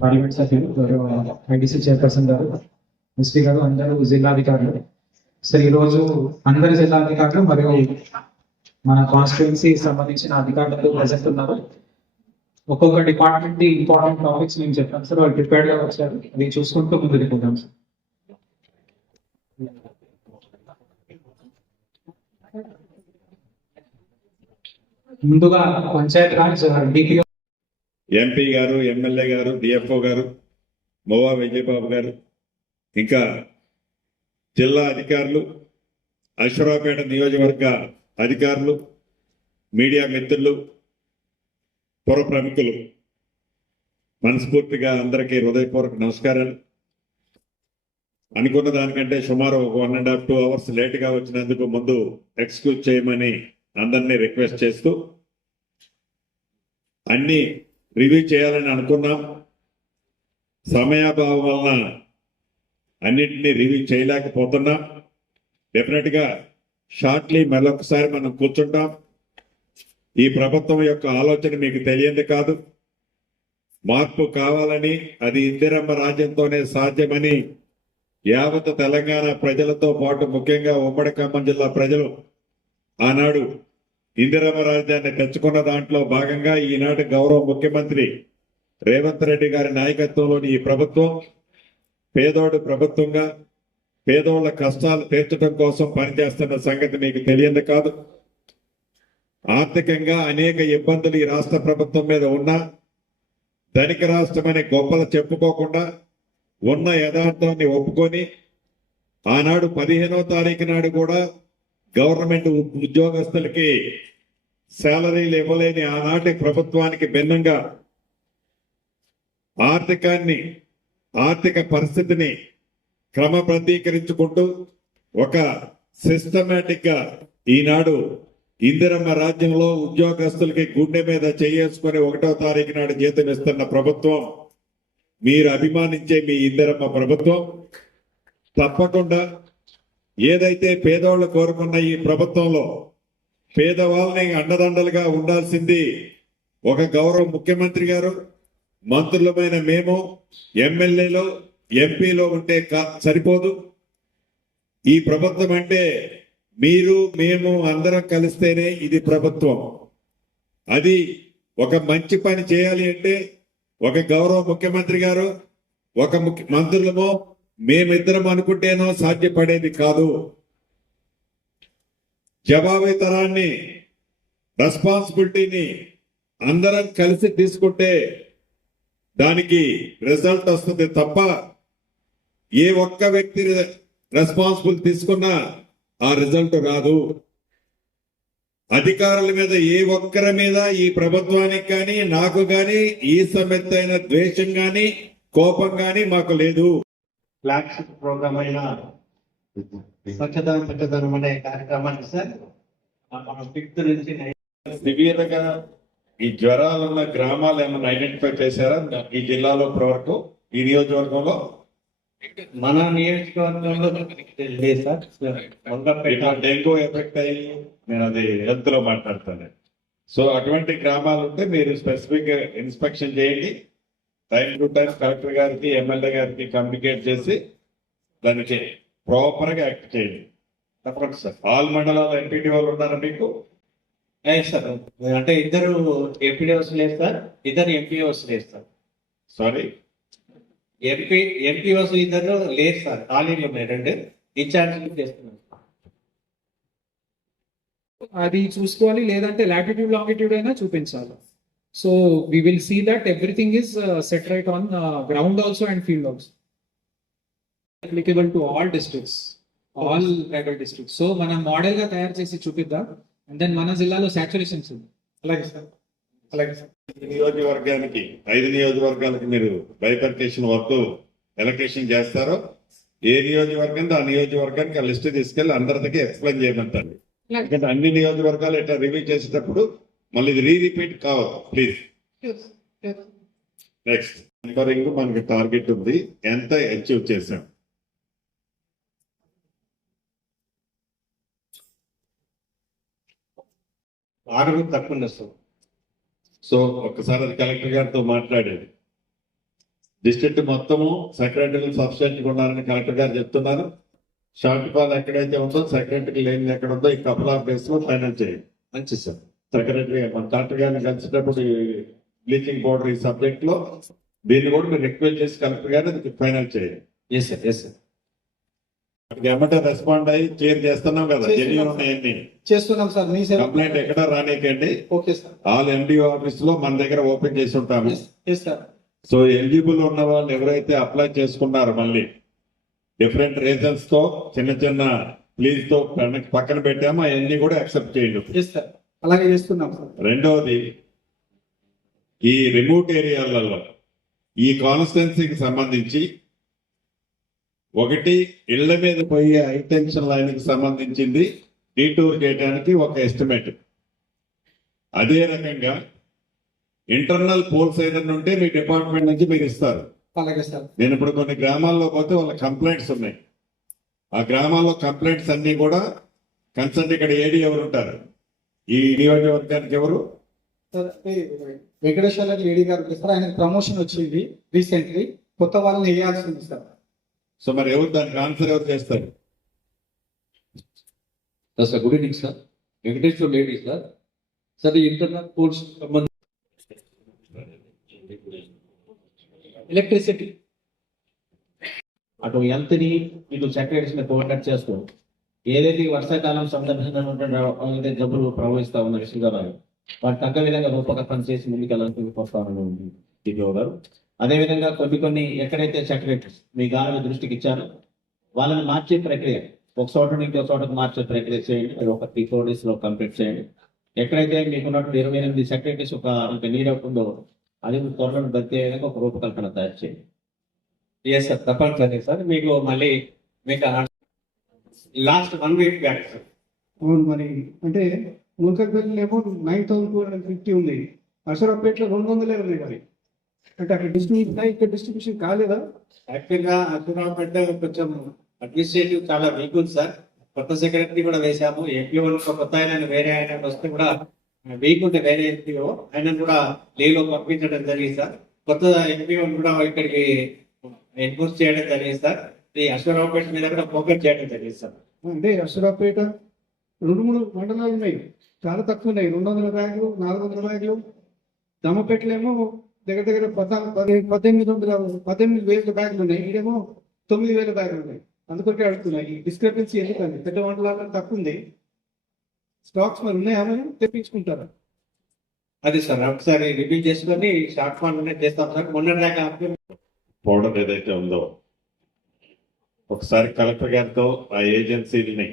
Parliament సభ్యులు గౌరవ ITC chairperson గారు, ఎస్పీ గారు, అందరూ జిల్లాధికారులు. సో ఈరోజు అందరు జిల్లాధికారులు మరియు మన కాన్స్టిట్యున్సీ సంబంధించిన అధికారులు ప్రజెంట్ ఉన్నారు. ఒక్కొక్క డిపార్ట్మెంట్ ఇంపార్టెంట్ టాపిక్స్ నేను చెప్పాను సార్, వాళ్ళు ప్రిపేర్డ్ గా వచ్చారు. అది చూసుకుంటూ ముందుకు పోతాం సార్. ముందుగా పంచాయత్ రాజ్ డిపిఓ ఎంపీ గారు, ఎమ్మెల్యే గారు, డిఎఫ్ఓ గారు, మోవా విజయబాబు గారు, ఇంకా జిల్లా అధికారులు, అశ్వరావుపేట నియోజకవర్గ అధికారులు, మీడియా మిత్రులు, పుర ప్రముఖులు, మనస్ఫూర్తిగా అందరికీ హృదయపూర్వక నమస్కారాలు. అనుకున్న దానికంటే సుమారు 1.5 to 2 hours లేటుగా వచ్చినందుకు ముందు ఎక్స్క్యూజ్ చేయమని అందరినీ రిక్వెస్ట్ చేస్తూ, అన్ని రివ్యూ చేయాలని అనుకున్నాం. సమయాభావం వలన అన్నింటినీ రివ్యూ చేయలేకపోతున్నాం. డెఫినెట్గా షార్ట్లీ మరొకసారి మనం కూర్చుంటాం. ఈ ప్రభుత్వం యొక్క ఆలోచన మీకు తెలియంది కాదు. మార్పు కావాలని, అది ఇందిరమ్మ రాజ్యంతోనే సాధ్యమని యావత్ తెలంగాణ ప్రజలతో పాటు ముఖ్యంగా ఉమ్మడి ఖమ్మం జిల్లా ప్రజలు ఆనాడు ఇందిరమ్మ రాజ్యాన్ని తెచ్చుకున్న దాంట్లో భాగంగా ఈనాటి గౌరవ ముఖ్యమంత్రి రేవంత్ రెడ్డి గారి నాయకత్వంలోని ఈ ప్రభుత్వం పేదోడు ప్రభుత్వంగా పేదోళ్ల కష్టాలు తీర్చడం కోసం పనిచేస్తున్న సంగతి మీకు తెలియదు కాదు. ఆర్థికంగా అనేక ఇబ్బందులు ఈ రాష్ట్ర ప్రభుత్వం మీద ఉన్నా ధనిక రాష్ట్రమని గొప్పలు చెప్పుకోకుండా ఉన్న యథార్థాన్ని ఒప్పుకొని ఆనాడు 15వ తారీఖు నాడు కూడా గవర్నమెంట్ ఉద్యోగస్తులకి శాలరీలు ఇవ్వలేని ఆనాటి ప్రభుత్వానికి భిన్నంగా ఆర్థిక పరిస్థితిని క్రమబద్ధీకరించుకుంటూ ఒక సిస్టమేటిక్ గా ఈనాడు ఇందిరమ్మ రాజ్యంలో ఉద్యోగస్తులకి గుండె మీద చేసుకుని 1వ తారీఖు నాడు జీతం ఇస్తున్న ప్రభుత్వం మీరు అభిమానించే మీ ఇందిరమ్మ ప్రభుత్వం. తప్పకుండా ఏదైతే పేదవాళ్ళు కోరుకున్న ఈ ప్రభుత్వంలో పేదవాళ్ళని అండదండలుగా ఉండాల్సింది ఒక గౌరవ ముఖ్యమంత్రి గారు, మంత్రులమైన మేము, ఎమ్మెల్యేలో ఎంపీలో ఉంటే సరిపోదు. ఈ ప్రభుత్వం అంటే మీరు మేము అందరం కలిస్తేనే ఇది ప్రభుత్వం. అది ఒక మంచి పని చేయాలి అంటే ఒక గౌరవ ముఖ్యమంత్రి గారు, ఒక మంత్రులమో మేమిద్దరం అనుకుంటేనో సాధ్యపడేది కాదు. జవాబుదారీతనాన్ని, రెస్పాన్సిబిలిటీని అందరం కలిసి తీసుకుంటే దానికి రిజల్ట్ వస్తుంది తప్ప ఏ ఒక్క వ్యక్తి రెస్పాన్సిబుల్ తీసుకున్నా ఆ రిజల్ట్ రాదు. అధికారుల మీద ఏ ఒక్కరి మీద ఈ ప్రభుత్వానికి కానీ నాకు కానీ ఈ సమెత్తైన ద్వేషం కానీ కోపం కానీ మాకు లేదు. ఫ్లాగ్షిప్ ప్రోగ్రామ్ అయిన స్వచ్ఛదనం అనే కార్యక్రమాన్ని సార్ మనం 5th నుంచి సివియర్ గా ఈ జ్వరాలున్న గ్రామాలు ఏమైనా ఐడెంటిఫై చేశారా ఈ జిల్లాలో ఇప్పటివరకు, ఈ నియోజకవర్గంలో? మన నియోజకవర్గంలో లేదు సార్. డెంగ్యూ ఎఫెక్ట్ అయ్యి నేను అది హెల్త్ లో మాట్లాడతాను. సో అటువంటి గ్రామాలు ఉంటే మీరు స్పెసిఫిక్ ఇన్స్పెక్షన్ చేయండి. టైం టు టైం కలెక్టర్ గారికి, ఎమ్మెల్యే గారికి కమ్యూనికేట్ చేసి దానికి ప్రాపర్ గా యాక్ట్ చేయండి. తప్పకుండా సార్. ఆల్ మండలాల ఎంపీటీ వాళ్ళు ఉన్నారా మీకు? సార్ అంటే 2 ఎంపీడీఓస్ లేదు సార్, 2 ఎంపీఓస్ లేదు సార్. సారీ, ఎంపీఓస్ 2 లేదు సార్, ఖాళీలు ఉన్నాయి. 2 ఇన్ఛార్జ్ చేస్తున్నాం. అది చూసుకోవాలి, లేదంటే లాటిట్యూడ్ లాంగిట్యూడ్ అయినా చూపించాలి. So we will see that everything is set right on ground also and field also, applicable to all districts, all tribal districts. So మనం మోడల్ గా తయారు చేసి చూపిద్దాం. అండ్ దెన్ మన జిల్లాలో సాచురేషన్స్ ఉంది. అలాగే సార్, అలాగే సార్. నియోజకవర్గానికి 5 నియోజకవర్గాలకి మీరు బైఫర్కేషన్ వర్క్ ఎలకేషన్ చేస్తారో ఏ నియోజకవర్గం ఆ నియోజకవర్గానికి ఆ లిస్ట్ తీసుకెళ్లి అందరికీ ఎక్స్ప్లెయిన్ చేయమంటారు. అన్ని నియోజకవర్గాలు ఇట్లా రివ్యూ చేసేటప్పుడు మళ్ళీ ఇది రీరిపీట్ కావాలి ప్లీజ్. నెక్స్ట్ నంబరింగ్ మనకి టార్గెట్ ఉంది, ఎంత అచీవ్ చేశాం? ఆరుగురు తక్కువ సార్. సో ఒక్కసారి అది కలెక్టర్ గారితో మాట్లాడేది. డిస్ట్రిక్ట్ మొత్తము సెక్రటరీలు సబ్స్టెంట్ ఉండాలని కలెక్టర్ గారు చెప్తున్నారు. షార్ట్ ఫాల్ ఎక్కడైతే ఉందో సెక్రటరీ లేని ఎక్కడ ఉందో ఈ కపుల్ ఆఫ్ డేస్ లో ఫైనల్ చేయండి. మంచి సార్. సెక్రటరీ మన కలెక్టర్ గారిని కలిసేటప్పుడు బ్లీచింగ్ పౌడర్ ఈ సబ్జెక్ట్ లో దీన్ని కూడా మీరు రిక్వెస్ట్ చేసి కలెక్టర్ గారిని ఫైనల్ చేయండి. Yes sir, yes sir. ఏమంటే రెస్పాండ్ అయ్యి క్లియర్ చేస్తున్నాం కదా, జెన్యూన్ ఉన్నాయండి. చేస్తున్నాం సార్. మీ సేవ. కంప్లైంట్ ఎక్కడ రానికండి. Okay sir. All MDO office లో మన దగ్గర ఓపెన్ చేసి ఉంటాము. Yes sir. సో ఎలిజిబుల్ ఉన్న వాళ్ళు ఎవరైతే అప్లై చేసుకున్నారో మళ్ళీ డిఫరెంట్ రీజన్స్ తో చిన్న చిన్న ప్లీజ్ తో పక్కన పెట్టాము, అవన్నీ కూడా యాక్సెప్ట్ చేయండి. ఎస్ సార్, అలాగే చేస్తున్నాం సార్. రెండవది, ఈ రిమోట్ ఏరియాలలో ఈ కాన్స్టిట్యున్సీకి సంబంధించి ఒకటి ఇళ్ల మీద పోయే హైటెన్షన్ లైన్ కి సంబంధించింది డీటూర్ చేయడానికి ఒక ఎస్టిమేట్. అదే రకంగా ఇంటర్నల్ పోల్స్ ఏదైనా ఉంటే మీ డిపార్ట్మెంట్ నుంచి మీరు ఇస్తారు. అలాగే సార్. నేను ఇప్పుడు కొన్ని గ్రామాల్లో పోతే వాళ్ళ కంప్లైంట్స్ ఉన్నాయి. ఆ గ్రామాల్లో కంప్లైంట్స్ అన్ని కూడా కన్సర్న్ ఇక్కడ ఏడీ ఎవరు ఉంటారు, ఈ నియోజకవర్గానికి ఎవరు? సార్, వెంకటేశ్వర లేడీ గారు సార్, ఆయన ప్రమోషన్ వచ్చింది రీసెంట్లీ, కొత్త వాళ్ళని వేయాల్సి ఉంది సార్. సో మరి ఎవరు దానికి ఆన్సర్ ఎవరు చేస్తారు? Sir good evening sir, Venkateswara lady sir. Sir ఈ ఇంటర్నల్ కోర్స్ ఎలక్ట్రిసిటీ అటు హెల్త్ ని ఇటు సెక్రటరీస్ ని కోఆర్డినేట్ చేస్తూ ఏదైతే ఈ వర్షాకాలం సందర్భంగా జబ్బులు ప్రవహిస్తా ఉన్న విషయాలు వాటి తగ్గ విధంగా రూపకల్పన చేసి ముందుకెళ్ళాలని కోరుతాను డిపిఓ గారు. అదేవిధంగా కొన్ని ఎక్కడైతే సెక్రటరీస్ మీ గాలి దృష్టికి ఇచ్చారో వాళ్ళని మార్చే ప్రక్రియ ఒక చోట నుంచి ఒక చోటకు మార్చే ప్రక్రియ చేయండి. అది ఒక 3-4 days లో కంప్లీట్ చేయండి. ఎక్కడైతే మీకున్నట్టు 28 సెక్రటరీస్ ఒక నీడ్ అవుతుందో అది త్వరలో భర్తీ అయ్యే విధంగా ఒక రూపకల్పన తయారు చేయండి. ఎస్ సార్, తప్పనిసరి సార్. మీకు మళ్ళీ మీకు లాస్ట్ 1 week బ్యాక్ సార్. అవును, మరి అంటే మునకపల్లి ఏమో 9,250 ఉంది, అసరాపేటలో 200 ఉన్నాయి. మరి అంటే అక్కడ డిస్ట్రిబ్యూషన్ ఇక్కడ డిస్ట్రిబ్యూషన్ కాలేదా? యాక్చువల్ గా అసూరాపేట కొంచెం అడ్మినిస్ట్రేటివ్ చాలా వీక్ ఉంది సార్. కొత్త సెక్రటరీ కూడా వేశాము. ఎంపీఓ కొత్త ఆయన వేరే ఆయన వస్తే కూడా వీక్ ఉంటే వేరే ఎంపీఓ ఆయన కూడా లీవ్ లో పంపించడం జరిగింది సార్. కొత్త ఎంపీఓ కూడా ఇక్కడికి ఎన్ఫోర్స్ చేయడం జరిగింది సార్. ఈ అశ్వరావుపేట మీద కూడా ఫోకస్ చేయడం జరిగింది సార్. అంటే అసరాపేట 2-3 మండలాలు ఉన్నాయి, చాలా తక్కువ ఉన్నాయి. 200 బ్యాగులు, 400 బ్యాగులు. దమ్మపేటలేమో దగ్గర దగ్గర 18,000 బ్యాగులు ఉన్నాయి, ఇదేమో 9,000 బ్యాగులు ఉన్నాయి. అందుకొరకే అడుగుతున్నాయి. ఈ డిస్క్రిపెన్సీ ఎందుకండి? పెద్ద మండలాల్లో తక్కువ ఉంది. స్టాక్స్ మరి ఉన్నాయా, మరి తెప్పించుకుంటారా? అది సార్ ఒకసారి రివ్యూ చేసుకొని షార్ట్ ఫామ్ చేస్తాం సార్. మొన్న దాకా పౌడర్ ఏదైతే ఉందో ఒకసారి కలెక్టర్ గారితో ఆ ఏజెన్సీని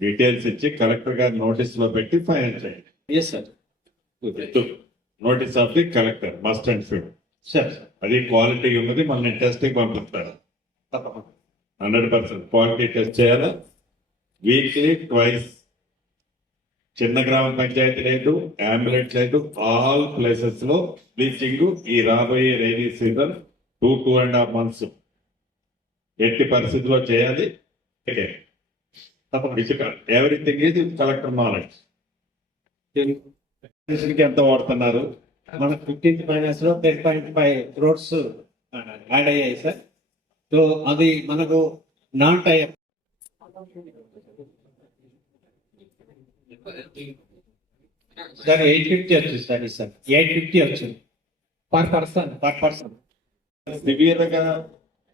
డీటెయిల్స్ ఇచ్చి కలెక్టర్ గారి నోటీస్ లో పెట్టి ఫైనల్ చేయండి. Yes sir. Notice of the collector must and should. Sir అది క్వాలిటీ ఉన్నది, మన టెస్టింగ్ పంపిస్తారు. తప్పకుండా 100% క్వాలిటీ టెస్ట్ చేయాలి. Weekly twice. చిన్న గ్రామ పంచాయతీ లేదు, అంబులెన్స్ లేదు, ఆల్ ప్లేసెస్ లో బ్లీచింగ్ ఈ రాబోయే రైనీ సీజన్ 2.5 months ఎట్టి పరిస్థితిలో చేయాలి. Everything is collector knowledge. ఎంత వాడుతున్నారు? మన 15th ఫైనాన్స్ లో 10.5 crores యాడ్ అయ్యాయి సార్. సో అది మనకు నాన్ టైప్ సార్ 850 వచ్చింది సార్. ఈ సార్ 850 వచ్చింది పర్ పర్సన్. సివియర్ గా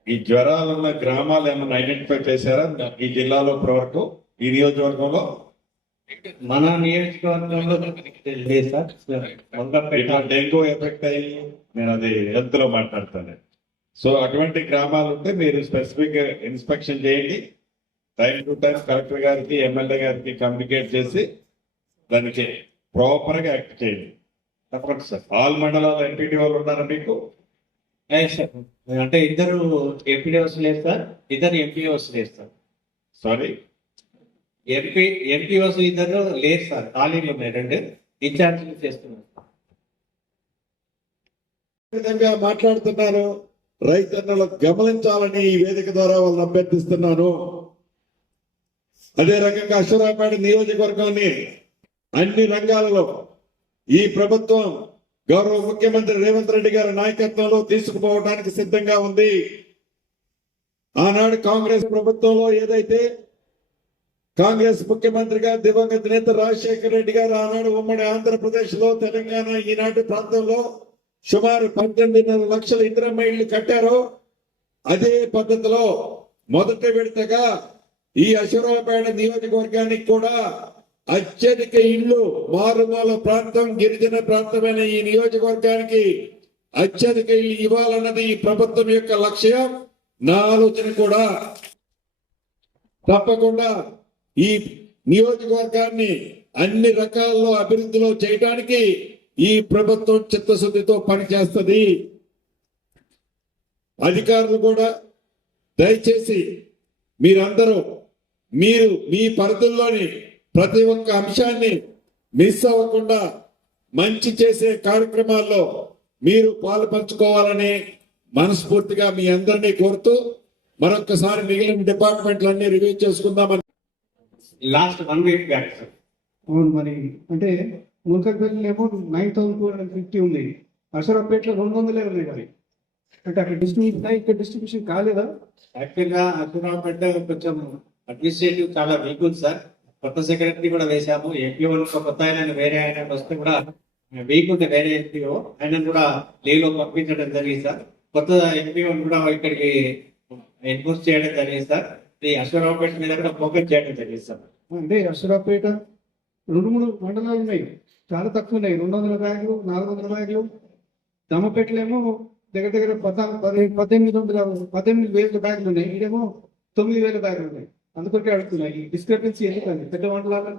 ఈ జ్వరాలు ఉన్న గ్రామాలు ఏమైనా ఐడెంటిఫై చేశారా ఈ జిల్లాలో ఇప్పటివరకు, ఈ నియోజకవర్గంలో? మన నియోజకవర్గంలో లేదు సార్. ఇట్లా డెంగ్యూ ఎఫెక్ట్ అయ్యి నేను అది హెల్త్ లో మాట్లాడతాను. సో అటువంటి గ్రామాలు ఉంటే మీరు స్పెసిఫిక్ ఇన్స్పెక్షన్ చేయండి. టైం టు టైం కలెక్టర్ గారికి ఎమ్మెల్యే గారికి కమ్యూనికేట్ చేసి దానికి ప్రాపర్ గా యాక్ట్ చేయండి. తప్పకుండా సార్. ఆల్ మండలాల ఎంపీటీ వాళ్ళు ఉన్నారా మీకు? సార్ అంటే ఇద్దరు ఎంపీఓస్ లేదు సార్, ఇద్దరు ఎంపీఓస్ లేదు సార్. సారీ, ఎంపీఓస్ ఇద్దరు లేదు సార్, ఖాళీలు ఉన్నాయి 2 ఇన్ఛార్జీలు చేస్తున్నారు. విధంగా మాట్లాడుతున్నారు. రైతన్నలు గమనించాలని ఈ వేదిక ద్వారా వాళ్ళని అభ్యర్థిస్తున్నాను. అదే రకంగా అశ్వరాపేట నియోజకవర్గాన్ని అన్ని రంగాలలో ఈ ప్రభుత్వం గౌరవ ముఖ్యమంత్రి రేవంత్ రెడ్డి గారి నాయకత్వంలో తీసుకుపోవడానికి సిద్ధంగా ఉంది. ఆనాడు కాంగ్రెస్ ప్రభుత్వంలో ఏదైతే కాంగ్రెస్ ముఖ్యమంత్రిగా దివంగత నేత రాజశేఖర రెడ్డి గారు ఆనాడు ఉమ్మడి ఆంధ్రప్రదేశ్ లో తెలంగాణ ఈనాటి ప్రాంతంలో సుమారు 18.5 లక్షల ఇందిరమ్మ ఇళ్లు కట్టారో అదే పద్ధతిలో మొదటి విడతగా ఈ అశ్వరావుపేట నియోజకవర్గానికి కూడా అత్యధిక ఇళ్లు మారుమూల ప్రాంతం గిరిజన ప్రాంతమైన ఈ నియోజకవర్గానికి అత్యధిక ఇల్లు ఇవ్వాలన్నది ఈ ప్రభుత్వం యొక్క లక్ష్యం. నా ఆలోచన కూడా తప్పకుండా ఈ నియోజకవర్గాన్ని అన్ని రకాలలో అభివృద్ధిలో చేయడానికి ఈ ప్రభుత్వం చిత్తశుద్ధితో పనిచేస్తుంది. అధికారులు కూడా దయచేసి మీరందరూ మీరు మీ పరిధుల్లోని ప్రతి ఒక్క అంశాన్ని మిస్ అవ్వకుండా మంచి చేసే కార్యక్రమాల్లో మీరు పాలుపంచుకోవాలని మనస్ఫూర్తిగా మీ అందరినీ కోరుతూ మరొకసారి మిగిలిన డిపార్ట్మెంట్లన్నీ రివ్యూ చేసుకుందామని. Last 1 week back sir. అవును, మరి అంటే మునకపల్లి ఏమో 9,250 ఉంది, అసరాపేటలో 200 ఉన్నాయి మరి. అంటే అక్కడ డిస్ట్రిబ్యూషన్ ఇక్కడ డిస్ట్రిబ్యూషన్ కాలేదా? యాక్చువల్ గా అశ్వరావుపేట కొంచెం అడ్మినిస్ట్రేటివ్ చాలా వీక్ ఉంది సార్. కొత్త సెక్రటరీ కూడా వేశాము. ఎంపీఓ కొత్త ఆయన వేరే ఆయన వస్తే కూడా వీక్ ఉంది. వేరే ఎంపీఓ ఆయన కూడా లీవ్ లో పంపించడం జరిగింది సార్. కొత్త ఎంపీఓ కూడా ఇక్కడికి ఎన్ఫోర్స్ చేయడం జరిగింది సార్. ఈ అశ్వరావుపేట మీద కూడా ఫోకస్ చేయడం జరిగింది సార్. అంటే అసరాపేట 2-3 మండలాలు ఉన్నాయి, చాలా తక్కువ ఉన్నాయి. 200 బ్యాగులు, 400 బ్యాగులు. దమ్మపేటలో ఏమో దగ్గర దగ్గర 18,000 బ్యాగులు ఉన్నాయి, ఇదేమో 9,000 బ్యాగులు ఉన్నాయి. అందుకొకే అడుగుతున్నాయి ఈ డిస్క్రిపెన్సీ ఎందుకండి పెద్ద మండలాలు